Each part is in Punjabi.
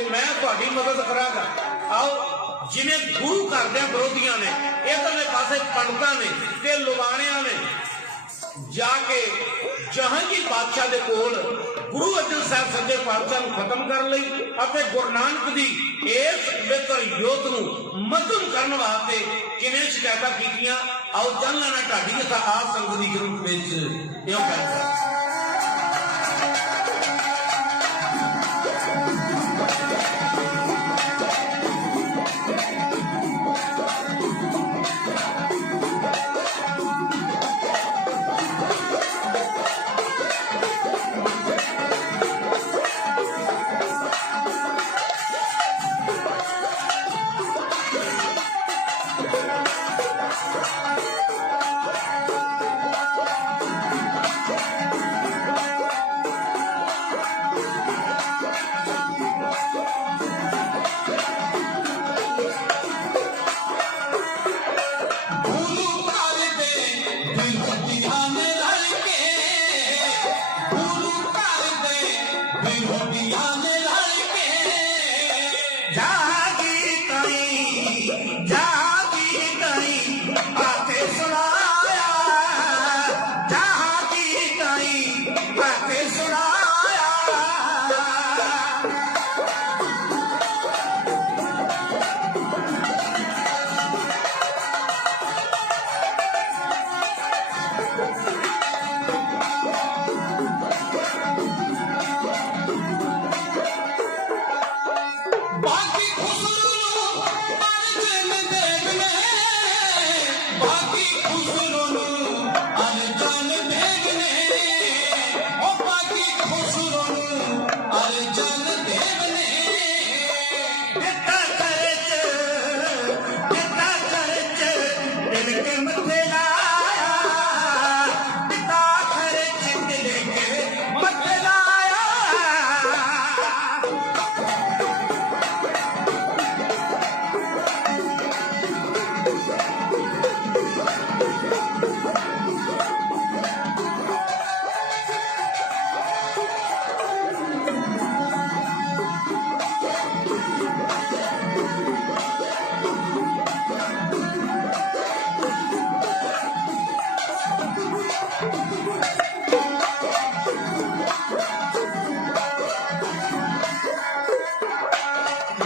ਤੇ ਮੈਂ ਤੁਹਾਡੀ ਮਦਦ ਕਰਾਂਗਾ। ਆਓ, ਜਿਵੇਂ ਗੁਰੂ ਘਰ ਵਿਰੋਧੀਆਂ ਨੇ, ਇਧਰਲੇ ਪਾਸੇ ਪੰਡਤਾਂ ਨੇ ਤੇ ਲੁਬਾਣਿਆਂ ਨੇ ਜਾ ਕੇ ਜਹਾਂਗੀਰ ਬਾਦਸ਼ਾਹ ਦੇ ਕੋਲ ਗੁਰੂ ਅਰਜਨ ਸਾਹਿਬ ਸੱਜੇ ਪਾਤਸ਼ਾਹ ਨੂੰ ਖਤਮ ਕਰਨ ਲਈ ਅਤੇ ਗੁਰੂ ਨਾਨਕ ਦੀ ਇਸ ਬਿਹਤਰ ਯੋਧ ਨੂੰ ਮੱਧਮ ਕਰਨ ਵਾਸਤੇ ਕਿਵੇਂ ਸ਼ਿਕਾਇਤਾਂ ਕੀਤੀਆਂ, ਆਓ ਜਾਣ ਲੈਣਾ ਢਾਡੀ ਕਥਾ ਆਪ ਸੰਗਤ ਦੀ ਗਰੁੱਪ ਵਿੱਚ ਇਹੋ ਕਹਿੰਦਾ ਗੁਰੂ Thank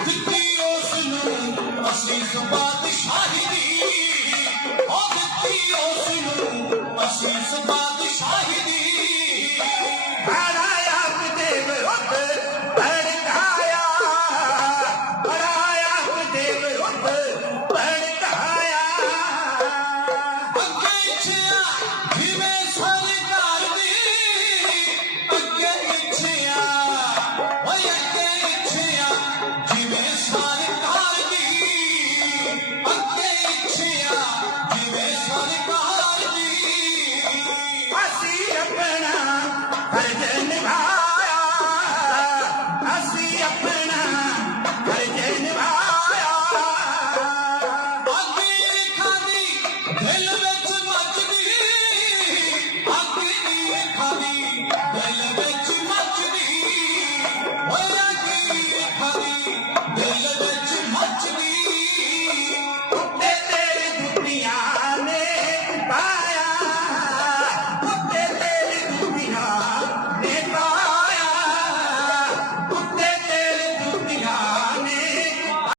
Artık biliyorsunuz aşkın padişah.